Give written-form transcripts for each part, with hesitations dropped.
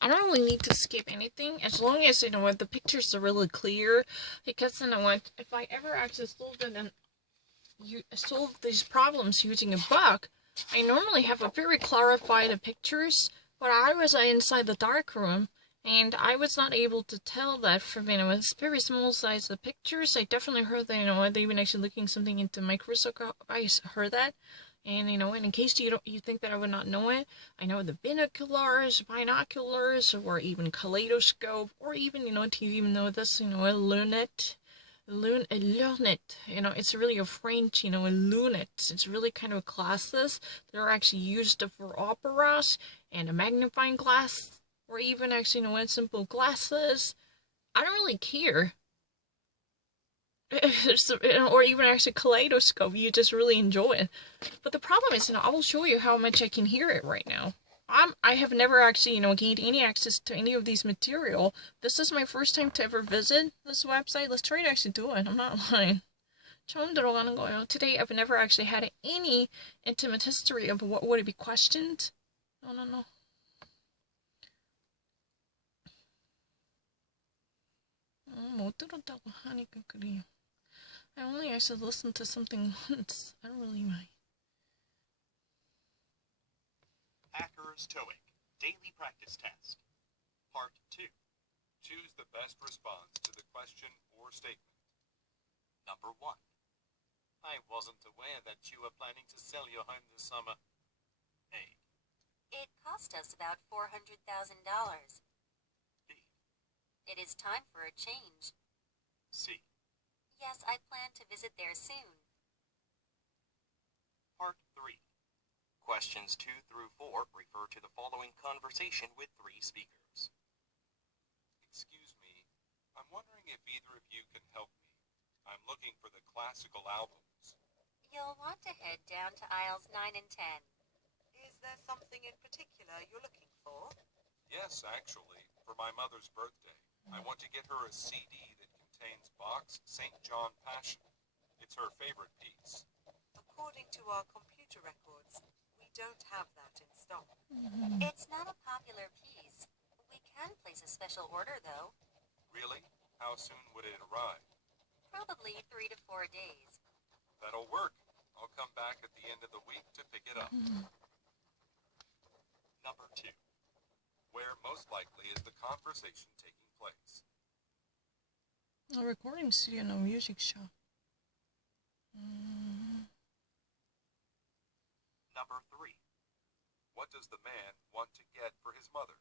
I don't really need to skip anything as long as the pictures are really clear. Because if I ever actually solve these problems using a book, I normally have a very clarified pictures. But I was inside the dark room, and I was not able to tell that from a very small size of pictures. I definitely heard that they even actually looking something into microscope. I heard that. And in case you think that I would not know it, I know the binoculars, or even kaleidoscope, or even do you even know this? A lunet. A lunet, it's really a French, a lunet. It's really kind of glasses that are actually used for operas, and a magnifying glass, or even actually, simple glasses. I don't really care. Or even actually kaleidoscope, you just really enjoy it. But the problem is, I will show you how much I can hear it right now. I have never actually, gained any access to any of these material. This is my first time to ever visit this website. Let's try to actually do it. I'm not lying. 처음 들어가는 거예요. Today, I've never actually had any intimate history of what would it be questioned. No. 못 들었다고 하니까 그래요. I only actually listened to something once. I don't really mind. Hackers TOEIC Daily Practice Test. Part 2. Choose the best response to the question or statement. Number 1. I wasn't aware that you were planning to sell your home this summer. A. It cost us about $400,000. B. It is time for a change. C. Yes, I plan to visit there soon. Part 3. Questions 2 through 4 refer to the following conversation with 3 speakers. Excuse me, I'm wondering if either of you can help me. I'm looking for the classical albums. You'll want to head down to aisles 9 and 10. Is there something in particular you're looking for? Yes, actually, for my mother's birthday. I want to get her a CD that contains Bach's St. John Passion. It's her favorite piece. According to our computer records, we don't have that in stock. It's not a popular piece. We can place a special order, though. Really? How soon would it arrive? Probably 3 to 4 days. That'll work. I'll come back at the end of the week to pick it up. Number 2. Where most likely is the conversation taking place? A recording studio, no music shop. Number 3. What does the man want to get for his mother?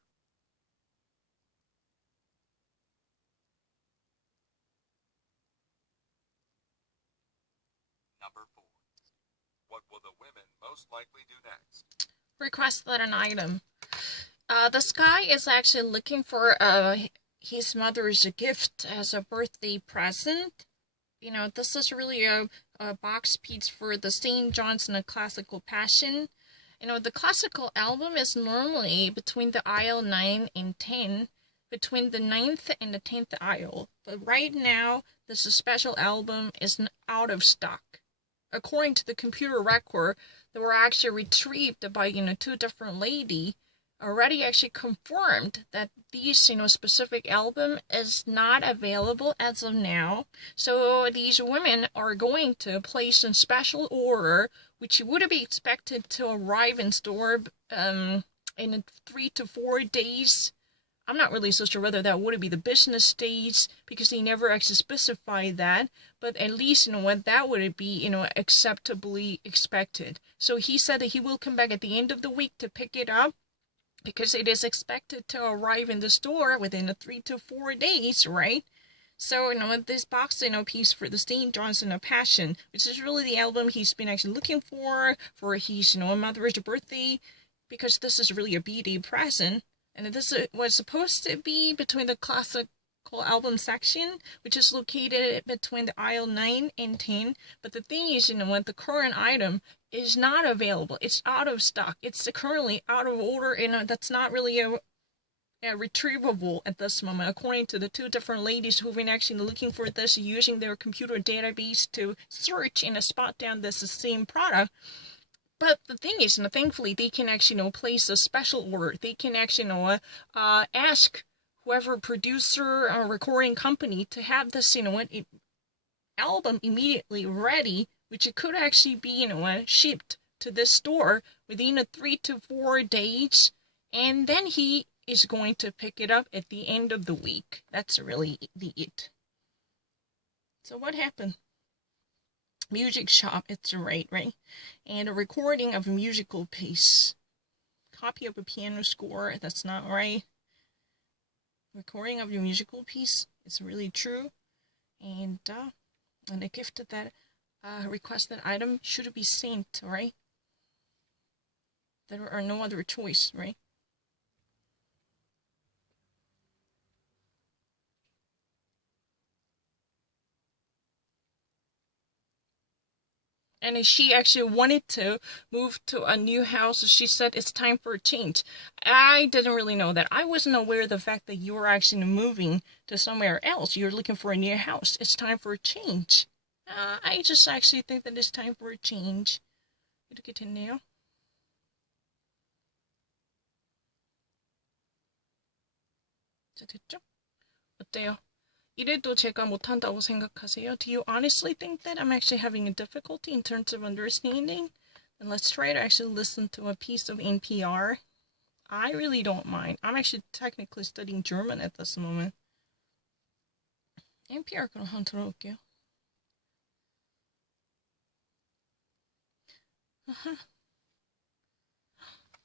Number 4. What will the women most likely do next? Request that an item. This guy is actually looking for his mother's gift as a birthday present. This is really a box piece for the St. John's and a Classical Passion. The classical album is normally between the aisle 9 and 10, between the 9th and the 10th aisle. But right now, this special album is out of stock. According to the computer record, they were actually retrieved by 2 different ladies. Already actually confirmed that these specific album is not available as of now. So these women are going to place a special order, which would be expected to arrive in store in 3 to 4 days. I'm not really so sure whether that would be the business days, because they never actually specified that, but at least what that would be acceptably expected. So he said that he will come back at the end of the week to pick it up, because it is expected to arrive in the store within 3 to 4 days, right? So, this box, piece for the St. John's and a Passion, which is really the album he's been actually looking for his, mother's birthday, because this is really a BD present. And this was supposed to be between the classical album section, which is located between the aisle 9 and 10. But the thing is, the current item is not available. It's out of stock. It's currently out of order, and that's not really retrievable at this moment, according to the 2 different ladies who've been actually looking for this using their computer database to search and spot down this same product. But the thing is, thankfully, they can actually, place a special order. They can actually, ask whoever producer or recording company to have this, album immediately ready, which it could actually be, shipped to this store within 3 to 4 days, and then he is going to pick it up at the end of the week. That's really it. So what happened? Music shop, it's right? And a recording of a musical piece. Copy of a piano score, that's not right. Recording of your musical piece, it's really true. And a gift that requested item should be sent, right? There are no other choice, right? And she actually wanted to move to a new house. She said it's time for a change. I didn't really know that. I wasn't aware of the fact that you were actually moving to somewhere else. You're looking for a new house. It's time for a change. I just actually think that it's time for a change. 이렇게 됐네요. 자, 됐죠? 어때요? 이래도 제가 못한다고 생각하세요? Do you honestly think that I'm actually having a difficulty in terms of understanding? Then let's try to actually listen to a piece of NPR. I really don't mind. I'm actually technically studying German at this moment. NPR 그럼 한번 들어볼게요.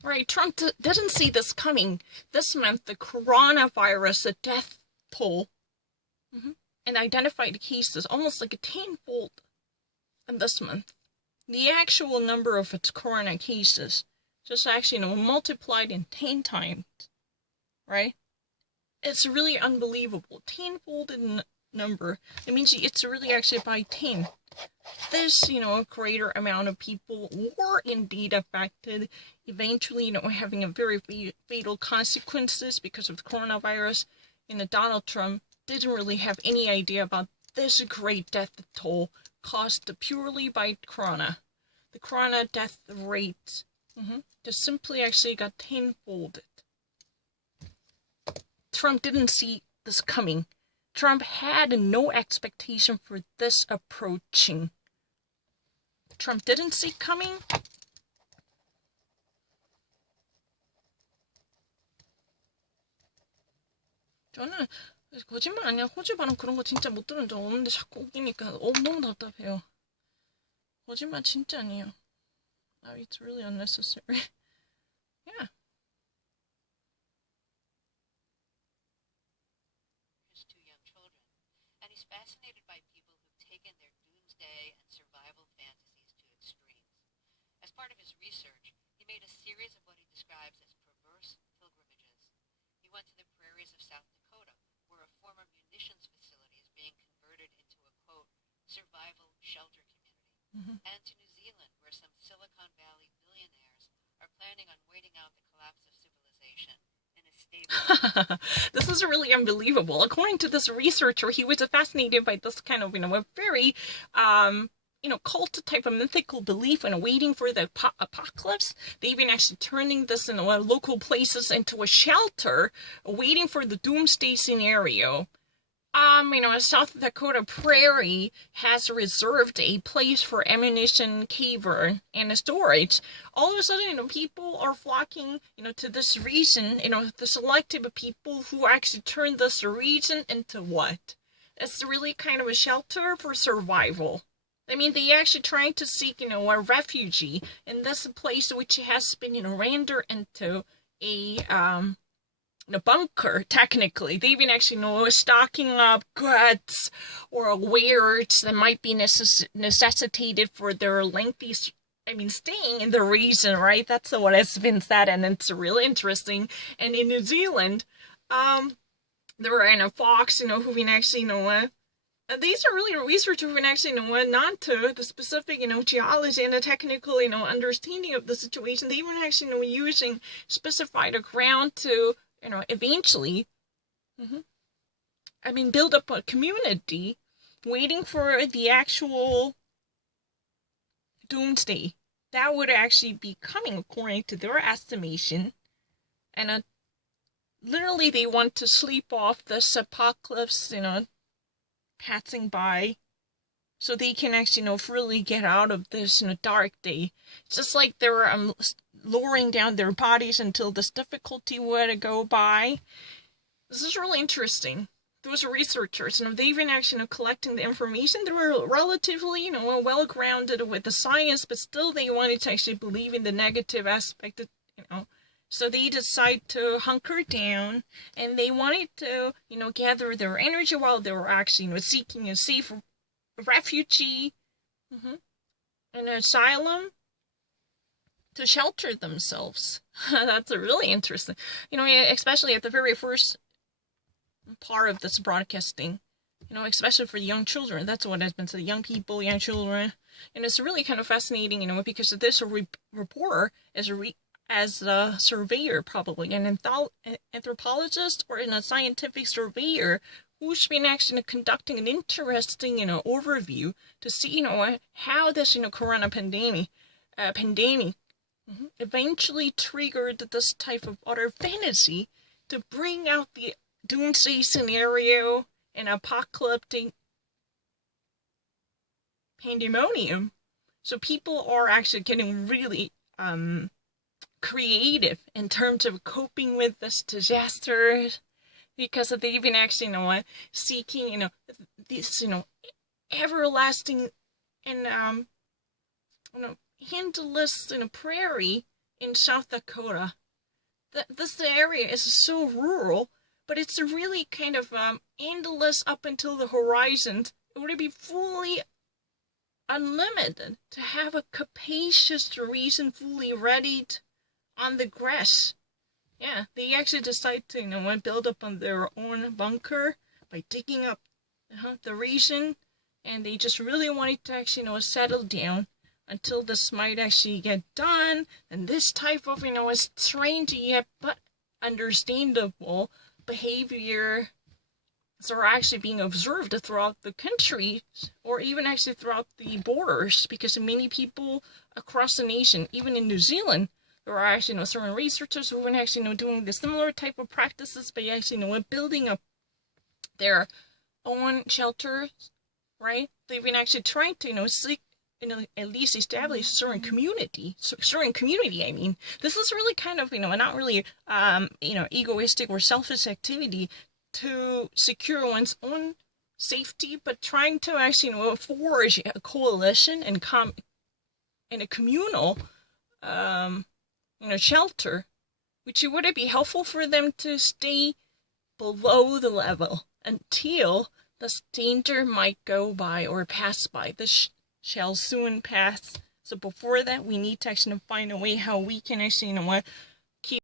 Right, Trump didn't see this coming. This month, the coronavirus, the death toll, and identified cases almost like a tenfold in this month. The actual number of its corona cases just actually multiplied in 10 times, right? It's really unbelievable. Tenfold in number. It means it's really actually by 10. This, a greater amount of people were indeed affected, eventually, having a very fatal consequences because of the coronavirus. Donald Trump didn't really have any idea about this great death toll caused purely by corona. The corona death rate just simply actually got tenfolded. Trump didn't see this coming. Trump had no expectation for this approaching. Trump didn't see coming. 저는 거짓말 아니야. 호주 발음 그런 거 진짜 못 들은 적 없는데 자꾸 웃기니까 너무 답답해요. 거짓말 진짜 아니에요. It's really unnecessary. Yeah. Fascinated by people who've taken their doomsday and survival fantasies to extremes. As part of his research, he made a series of what he describes as perverse pilgrimages. He went to the prairies of South Dakota, where a former munitions facility is being converted into a, quote, survival shelter community, and to New Zealand, where some Silicon Valley billionaires are planning on waiting out the collapse of civilization. This is really unbelievable. According to this researcher, he was fascinated by this kind of, a very, cult type of mythical belief and waiting for the apocalypse. They even actually turning this in local places into a shelter, waiting for the doomsday scenario. South Dakota Prairie has reserved a place for ammunition caver and storage. All of a sudden, people are flocking, to this region, the selective people who actually turn this region into what? It's really kind of a shelter for survival. I mean, they actually trying to seek, a refugee in this place which has been, rendered into a bunker, technically. They even actually stocking up goods or wares that might be necessitated for their lengthy, staying in the region, right? That's what has been said, and it's really interesting. And in New Zealand, there were Fox, who been actually, these are really researchers who can actually not to the specific, geology and the technical, understanding of the situation. They even actually using specified ground to, eventually, build up a community waiting for the actual doomsday that would actually be coming according to their estimation. And literally they want to sleep off this apocalypse, passing by, so they can actually, freely get out of this, dark day. It's just like they were lowering down their bodies until this difficulty would go by. This is really interesting. Those researchers, they've been actually collecting the information. They were relatively, well-grounded with the science, but still they wanted to actually believe in the negative aspect of, So they decide to hunker down, and they wanted to, gather their energy while they were actually, seeking a safe refugee, an asylum, to shelter themselves. That's really interesting. Especially at the very first part of this broadcasting, especially for young children. That's what has been said, young people, young children. And it's really kind of fascinating, because this reporter as a surveyor, probably an anthropologist or a scientific surveyor who's been actually conducting an interesting, overview to see, how this, corona pandemic eventually triggered this type of utter fantasy to bring out the doomsday scenario and apocalyptic pandemonium. So people are actually getting really creative in terms of coping with this disaster, because they've been actually seeking this everlasting and endless prairie in South Dakota. This area is so rural, but it's really kind of endless up until the horizon. It would be fully unlimited to have a capacious region fully readied on the grass. Yeah, they actually decide to build up on their own bunker by digging up the region, and they just really wanted to actually settle down until this might actually get done. And this type of strange yet but understandable behavior are actually being observed throughout the country, or even actually throughout the borders, because many people across the nation, even in New Zealand, there are actually certain researchers who are actually doing the similar type of practices by actually building up their own shelters, right? They've been actually trying to seek at least establish certain community. I mean, this is really kind of not really egoistic or selfish activity to secure one's own safety, but trying to actually forge a coalition and a communal shelter, which would be helpful for them to stay below the level until this danger might go by or pass by. This shall soon pass. So before that, we need to actually find a way how we can actually